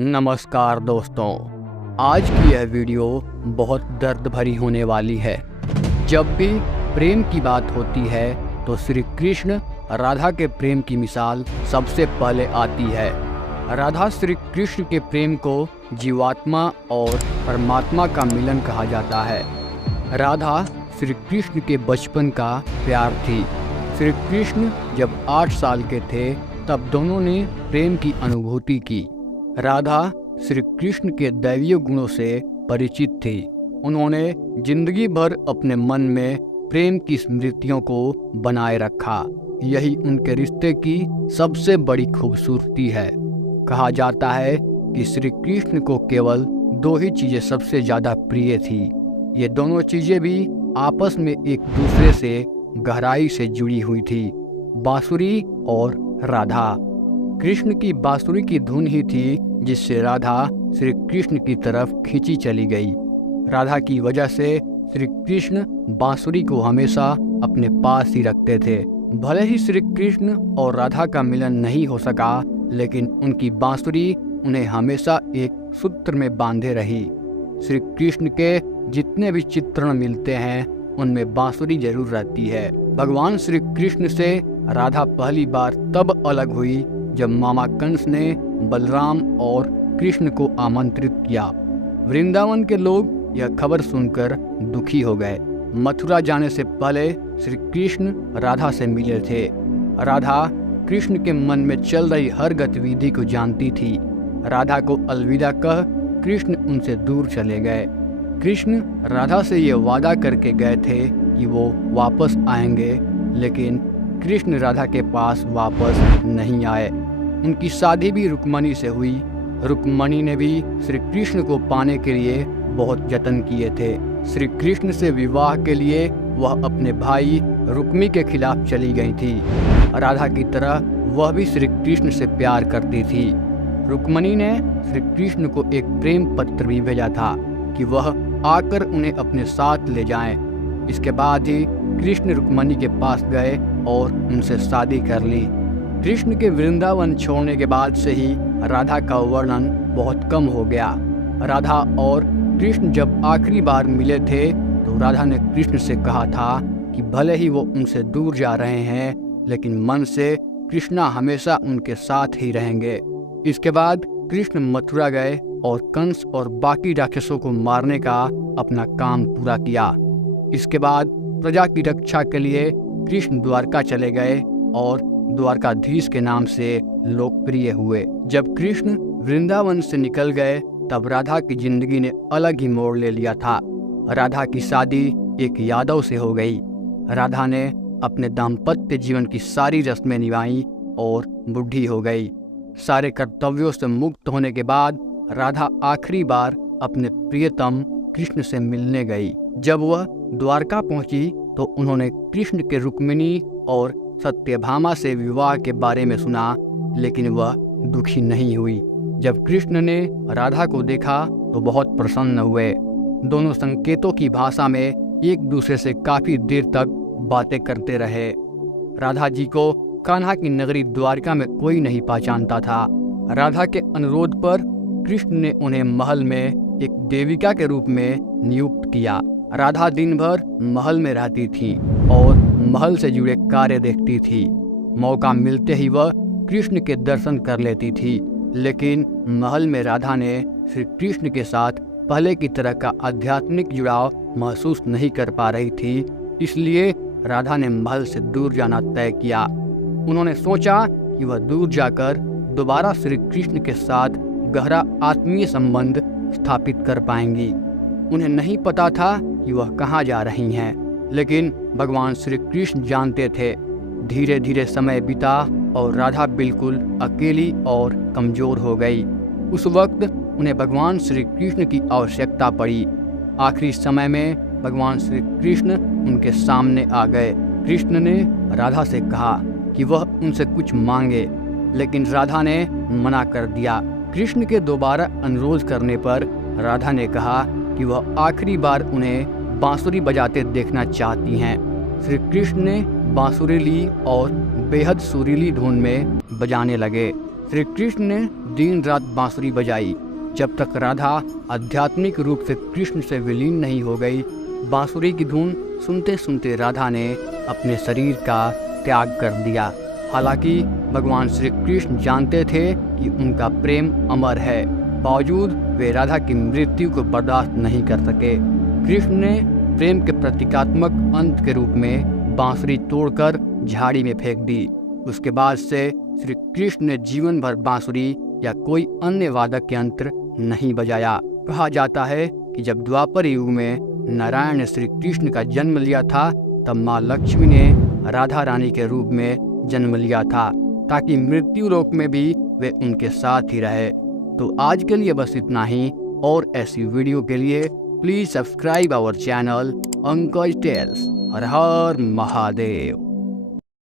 नमस्कार दोस्तों, आज की यह वीडियो बहुत दर्द भरी होने वाली है। जब भी प्रेम की बात होती है तो श्री कृष्ण राधा के प्रेम की मिसाल सबसे पहले आती है। राधा श्री कृष्ण के प्रेम को जीवात्मा और परमात्मा का मिलन कहा जाता है। राधा श्री कृष्ण के बचपन का प्यार थी। श्री कृष्ण जब 8 साल के थे तब दोनों ने प्रेम की अनुभूति की। राधा श्री कृष्ण के दैवीय गुणों से परिचित थी। उन्होंने जिंदगी भर अपने मन में प्रेम की स्मृतियों को बनाए रखा। यही उनके रिश्ते की सबसे बड़ी खूबसूरती है। कहा जाता है कि श्री कृष्ण को केवल 2 ही चीजें सबसे ज्यादा प्रिय थी। ये दोनों चीजें भी आपस में एक दूसरे से गहराई से जुड़ी हुई थी, बांसुरी और राधा। कृष्ण की बांसुरी की धुन ही थी जिससे राधा श्री कृष्ण की तरफ खींची चली गई। राधा की वजह से श्री कृष्ण बांसुरी को हमेशा अपने पास ही रखते थे। भले ही श्री कृष्ण और राधा का मिलन नहीं हो सका, लेकिन उनकी बांसुरी उन्हें हमेशा एक सूत्र में बांधे रही। श्री कृष्ण के जितने भी चित्रण मिलते हैं उनमें बांसुरी जरूर रहती है। भगवान श्री कृष्ण से राधा पहली बार तब अलग हुई जब मामा कंस ने बलराम और कृष्ण को आमंत्रित किया। वृंदावन के लोग यह खबर सुनकर दुखी हो गए। मथुरा जाने से पहले श्री कृष्ण राधा से मिले थे। राधा कृष्ण के मन में चल रही हर गतिविधि को जानती थी। राधा को अलविदा कह कृष्ण उनसे दूर चले गए। कृष्ण राधा से ये वादा करके गए थे कि वो वापस आएंगे, लेकिन कृष्ण राधा के पास वापस नहीं आए। उनकी शादी भी रुक्मणी से हुई। रुक्मणी ने भी श्री कृष्ण को पाने के लिए बहुत जतन किए थे। श्री कृष्ण से विवाह के लिए वह अपने भाई रुक्मी के खिलाफ चली गई थी। राधा की तरह वह भी श्री कृष्ण से प्यार करती थी। रुक्मणी ने श्री कृष्ण को एक प्रेम पत्र भी भेजा था कि वह आकर उन्हें अपने साथ ले जाएं। इसके बाद ही कृष्ण रुक्मणी के पास गए और उनसे शादी कर ली। कृष्ण के वृंदावन छोड़ने के बाद से ही राधा का वर्णन बहुत कम हो गया। राधा और कृष्ण जब आखिरी बार मिले थे तो राधा ने कृष्ण से कहा था कि भले ही वो उनसे दूर जा रहे हैं, लेकिन मन से कृष्णा हमेशा उनके साथ ही रहेंगे। इसके बाद कृष्ण मथुरा गए और कंस और बाकी राक्षसों को मारने का अपना काम पूरा किया। इसके बाद प्रजा की रक्षा के लिए कृष्ण द्वारका चले गए और द्वारकाधीश के नाम से लोकप्रिय हुए। जब कृष्ण वृंदावन से निकल गए तब राधा की जिंदगी ने अलग ही मोड़ ले लिया था। राधा की शादी एक यादव से हो गई। राधा ने अपने दाम्पत्य जीवन की सारी रस्में निभाई और बूढ़ी हो गई। सारे कर्तव्यों से मुक्त होने के बाद राधा आखिरी बार अपने प्रियतम कृष्ण से मिलने गई। जब वह द्वारका पहुंची तो उन्होंने कृष्ण के रुक्मिणी और सत्यभामा से विवाह के बारे में सुना, लेकिन वह दुखी नहीं हुई। जब कृष्ण ने राधा को देखा तो बहुत प्रसन्न हुए। दोनों संकेतों की भाषा में एक दूसरे से काफी देर तक बातें करते रहे। राधा जी को कान्हा की नगरी द्वारका में कोई नहीं पहचानता था। राधा के अनुरोध पर कृष्ण ने उन्हें महल में एक देविका के रूप में नियुक्त किया। राधा दिन भर महल में रहती थी और महल से जुड़े कार्य देखती थी। मौका मिलते ही वह कृष्ण के दर्शन कर लेती थी, लेकिन महल में राधा ने श्री कृष्ण के साथ पहले की तरह का आध्यात्मिक जुड़ाव महसूस नहीं कर पा रही थी। इसलिए राधा ने महल से दूर जाना तय किया। उन्होंने सोचा कि वह दूर जाकर दोबारा श्री कृष्ण के साथ गहरा आत्मीय संबंध स्थापित कर पाएंगी। उन्हें नहीं पता था कि वह कहाँ जा रही हैं, लेकिन भगवान श्री कृष्ण जानते थे। धीरे धीरे समय बीता और राधा बिल्कुल अकेली और कमजोर हो गई। उस वक्त उन्हें भगवान श्री कृष्ण की आवश्यकता पड़ी। आखिरी समय में भगवान श्री कृष्ण उनके सामने आ गए। कृष्ण ने राधा से कहा कि वह उनसे कुछ मांगे, लेकिन राधा ने मना कर दिया। कृष्ण के दोबारा अनुरोध करने पर राधा ने कहा कि वह आखिरी बार उन्हें बांसुरी बजाते देखना चाहती हैं। श्री कृष्ण ने बांसुरी ली और बेहद सुरीली धुन में बजाने लगे। श्री कृष्ण ने दिन रात बांसुरी बजाई। जब तक राधा आध्यात्मिक रूप से कृष्ण से विलीन नहीं हो गई, बांसुरी की धुन सुनते सुनते राधा ने अपने शरीर का त्याग कर दिया। हालांकि भगवान श्री कृष्ण जानते थे कि उनका प्रेम अमर है, बावजूद वे राधा की मृत्यु को बर्दाश्त नहीं कर सके। कृष्ण ने प्रेम के प्रतीकात्मक अंत के रूप में बांसुरी तोड़कर झाड़ी में फेंक दी। उसके बाद से श्री कृष्ण ने जीवन भर बांसुरी या कोई अन्य वादक यंत्र नहीं बजाया। कहा जाता है कि जब द्वापर युग में नारायण ने श्री कृष्ण का जन्म लिया था, तब माँ लक्ष्मी ने राधा रानी के रूप में जन्म लिया था, ताकि मृत्यु लोक में भी वे उनके साथ ही रहे। तो आज के लिए बस इतना ही, और ऐसी वीडियो के लिए please subscribe our channel Ankaj tales. हर हर महादेव।